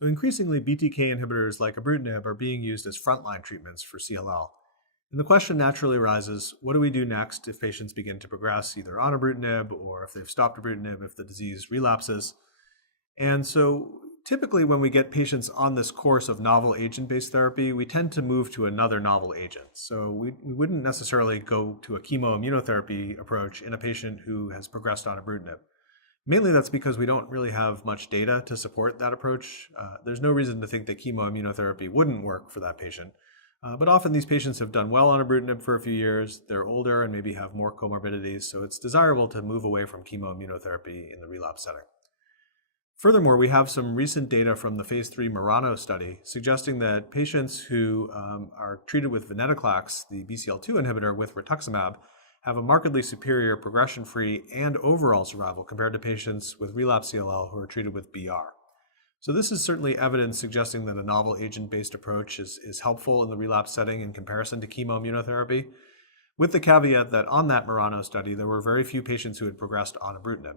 So increasingly, BTK inhibitors like ibrutinib are being used as frontline treatments for CLL. And the question naturally arises, what do we do next if patients begin to progress either on ibrutinib or if they've stopped ibrutinib, if the disease relapses? And so typically when we get patients on this course of novel agent-based therapy, we tend to move to another novel agent. So we wouldn't necessarily go to a chemoimmunotherapy approach in a patient who has progressed on ibrutinib. Mainly that's because we don't really have much data to support that approach. There's no reason to think that chemoimmunotherapy wouldn't work for that patient. But often these patients have done well on ibrutinib for a few years. They're older and maybe have more comorbidities, so it's desirable to move away from chemoimmunotherapy in the relapse setting. Furthermore, we have some recent data from the phase 3 Murano study suggesting that patients who are treated with venetoclax, the BCL2 inhibitor, with rituximab, have a markedly superior progression-free and overall survival compared to patients with relapsed CLL who are treated with BR. So this is certainly evidence suggesting that a novel agent-based approach is helpful in the relapse setting in comparison to chemoimmunotherapy, with the caveat that on that Murano study, there were very few patients who had progressed on ibrutinib.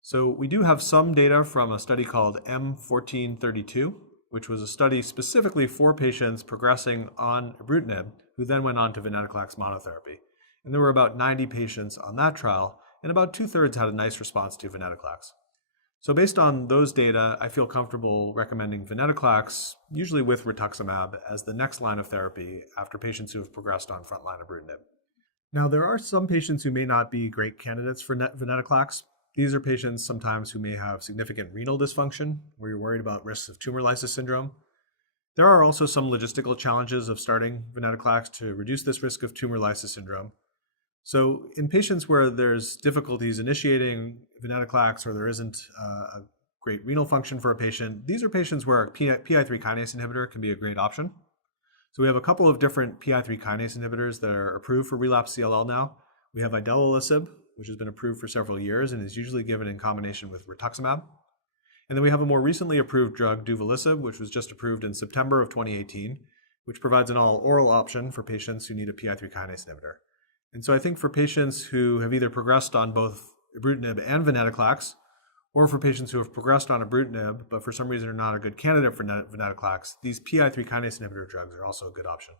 So we do have some data from a study called M1432, which was a study specifically for patients progressing on ibrutinib who then went on to venetoclax monotherapy. And there were about 90 patients on that trial, and about two-thirds had a nice response to venetoclax. So based on those data, I feel comfortable recommending venetoclax, usually with rituximab, as the next line of therapy after patients who have progressed on frontline ibrutinib. Now, there are some patients who may not be great candidates for venetoclax. These are patients sometimes who may have significant renal dysfunction, where you're worried about risks of tumor lysis syndrome. There are also some logistical challenges of starting venetoclax to reduce this risk of tumor lysis syndrome. So in patients where there's difficulties initiating venetoclax or there isn't a great renal function for a patient, these are patients where a PI3 kinase inhibitor can be a great option. So we have a couple of different PI3 kinase inhibitors that are approved for relapsed CLL now. We have idelalisib, which has been approved for several years and is usually given in combination with rituximab. And then we have a more recently approved drug, duvelisib, which was just approved in September of 2018, which provides an all-oral option for patients who need a PI3 kinase inhibitor. And so I think for patients who have either progressed on both ibrutinib and venetoclax, or for patients who have progressed on ibrutinib, but for some reason are not a good candidate for venetoclax, these PI3 kinase inhibitor drugs are also a good option.